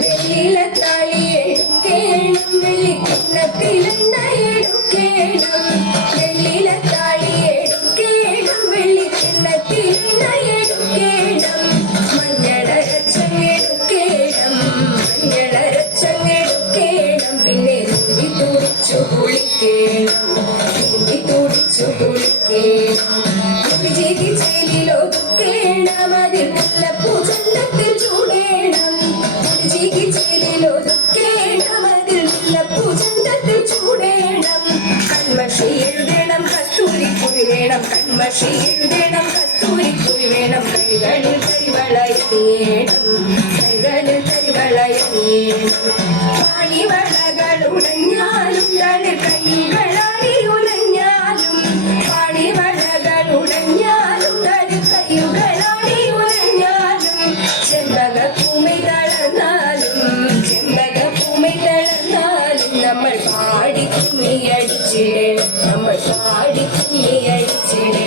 വെള്ളിലത്താളിയെടുക്കേണം വെള്ളിക്കിണ്ണത്തിലെണ്ണയെടുക്കേണം വെള്ളിലത്താളിയെടുക്കേണം വെള്ളിക്കിണ്ണത്തിലെണ്ണയെടുക്കേണം മഞ്ഞളരച്ചങ്ങെടുക്കേണം മഞ്ഞളരച്ചങ്ങെടുക്കേണം പിന്നെ തുടി തുടിച്ചു കുളിക്കേണം തുടി തുടിച്ചു കുളിക്കേണം വിജയ്ക്ക് ചേലിലൊതുക്കേണം അതിൽ മുല്ലപ്പൂ ചന്തത്തിൽ ചൂടേണം വിജയ്ക്ക് ചേലിലൊതുക്കേണം അതിൽ മുല്ലപ്പൂ ചന്തത്തിൽ ചൂടേണം കൺമഷി എഴുതണം കസ്തൂരിക്കുഴി വേണം കൺമഷി എഴുതണം കസ്തൂരിക്കുഴി വേണം കൈകളിൽ കരിവളയേണം കൈകളിൽ കരിവളയേണം പാണിവളകൾ ഉടഞ്ഞാലും തളിർ കൈകളാടി ഉലഞ്ഞാലും പാണിവളകൾ ഉടഞ്ഞാലും തളിർ കൈകളാടി ഉലഞ്ഞാലും ചെമ്പകഭൂമി തളർന്നാലും ചെമ്പകഭൂമി തളർന്നാലും നമ്മൾ പാടി കുമ്മിയടിച്ചിടണം നമ്മൾ പാടി കുമ്മിയടിച്ചിടണം